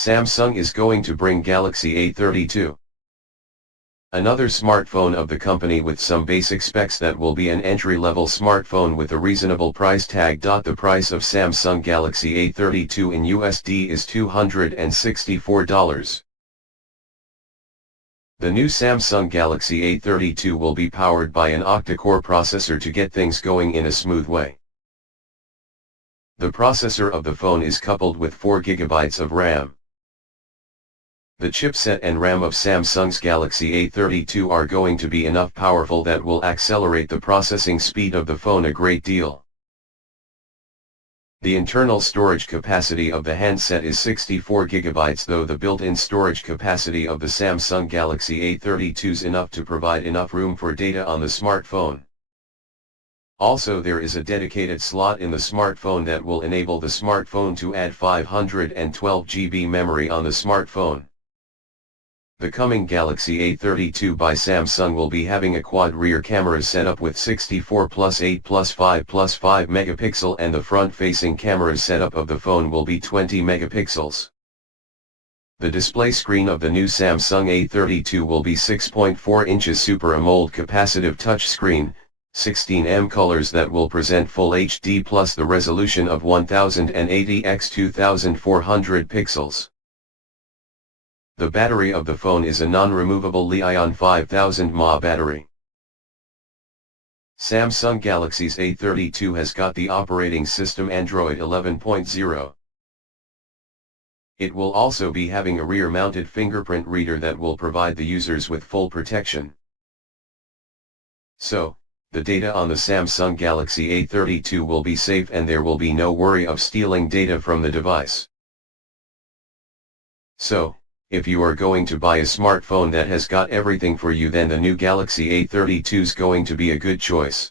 Samsung is going to bring Galaxy A32. Another smartphone of the company with some basic specs that will be an entry-level smartphone with a reasonable price tag. The price of Samsung Galaxy A32 in USD is $264. The new Samsung Galaxy A32 will be powered by an octa-core processor to get things going in a smooth way. The processor of the phone is coupled with 4 GB of RAM. The chipset and RAM of Samsung's Galaxy A32 are going to be enough powerful that will accelerate the processing speed of the phone a great deal. The internal storage capacity of the handset is 64 GB, though the built-in storage capacity of the Samsung Galaxy A32 is enough to provide enough room for data on the smartphone. Also, there is a dedicated slot in the smartphone that will enable the smartphone to add 512 GB memory on the smartphone. The coming Galaxy A32 by Samsung will be having a quad rear camera setup with 64+8+5+5 megapixel, and the front-facing camera setup of the phone will be 20 megapixels. The display screen of the new Samsung A32 will be 6.4 inches Super AMOLED capacitive touchscreen, 16 colors that will present Full HD plus the resolution of 1080 x 2400 pixels. The battery of the phone is a non-removable Li-ion 5000 mAh battery. Samsung Galaxy's A32 has got the operating system Android 11.0. It will also be having a rear-mounted fingerprint reader that will provide the users with full protection. So, the data on the Samsung Galaxy A32 will be safe and there will be no worry of stealing data from the device. So, if you are going to buy a smartphone that has got everything for you, then the new Galaxy A32 is going to be a good choice.